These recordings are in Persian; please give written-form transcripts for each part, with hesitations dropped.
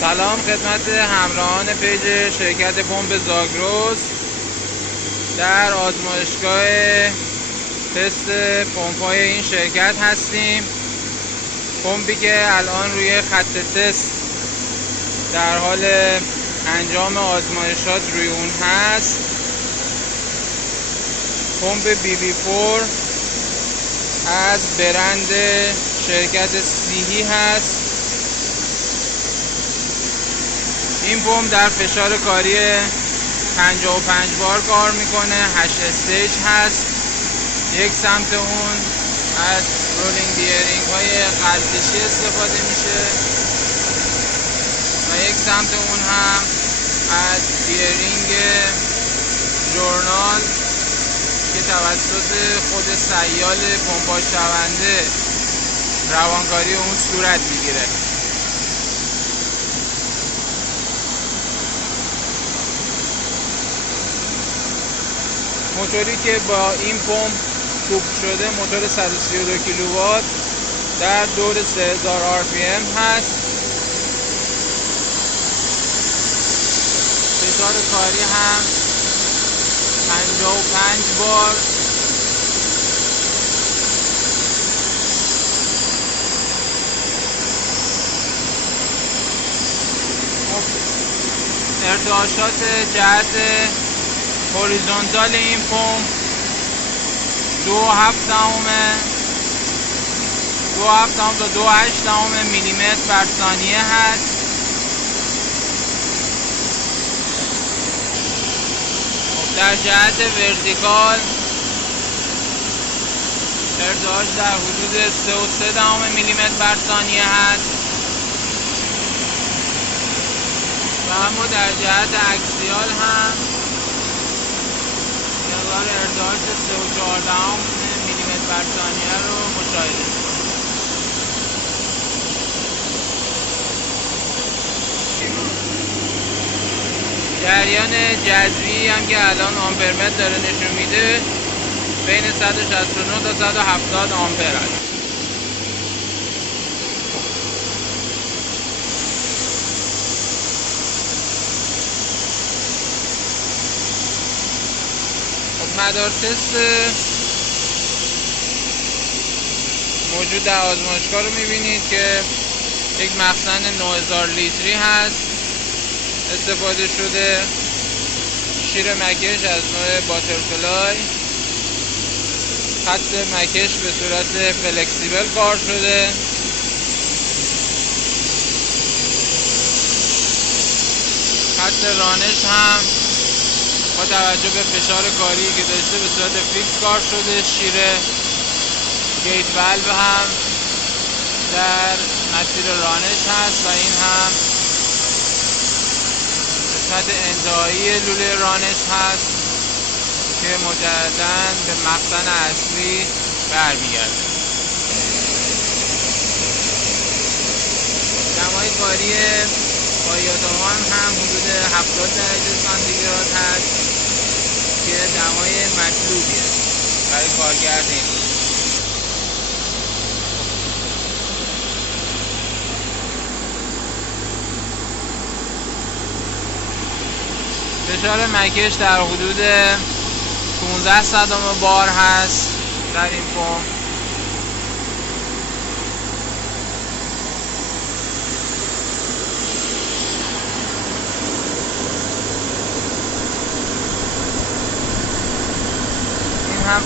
سلام خدمت همراهان پیج شرکت پمپ زاگرس. در آزمایشگاه تست پمپ‌های این شرکت هستیم. پمپی که الان روی خط تست در حال انجام آزمایشات روی اون هست، پمپ BB4 از برند شرکت سیهی هست. این پمپ در فشار کاری 55 بار کار میکنه، 8 استیج هست. یک سمت اون از رولینگ بیرینگ های غلطشی استفاده میشه و یک سمت اون هم از بیرینگ جورنال که توسط خود سیال پمپاژ شونده روانکاری اون صورت میگیره. موتوری که با این پمپ کوک شده موتور 132 کیلووات در دور 3000 RPM هست. فشار کاری هم 55 بار. ارتعاشات جهت هوریزونتال این پمپ 2.7 تا 2.8 میلیمتر بر ثانیه هست. در جهت ورتیکال ارتعاش در حدود 3.3 میلیمتر بر ثانیه هست و اما در جهت اکسیال هم مقدار ارتعاش 3.4 میلیمتر بر ثانیه رو مشاهده می‌کنید. جریان جذبی هم که الان آمپرمتر داره نشون میده بین 169 تا 170 آمپر است. مدار تست موجود در آزمایشگاه رو میبینید که یک مخزن 9000 لیتری هست استفاده شده. شیر مکش از نوع باترفلای، خط مکش به صورت فلکسیبل کار شده. خط رانش هم با توجه به فشار کاری که داشته به صورت فیکس کار شده. شیر گیت والو هم در مسیر رانش هست و این هم قسمت انتهایی لوله رانش هست که مجدداً به مخزن اصلی برمیگرده. دمای کاری پایادمان هم حدود 70 درجه سانتیگراد هست که دمای مطلوبیه برای کارگرد این. فشار مکش در حدود 15 صدم بار هست در این پمپ. این هم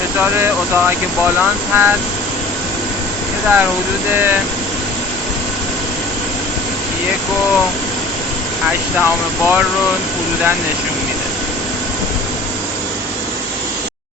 فشار اتاقک بالانس هست که در حدود 1.8 بار رو حدوداً نشون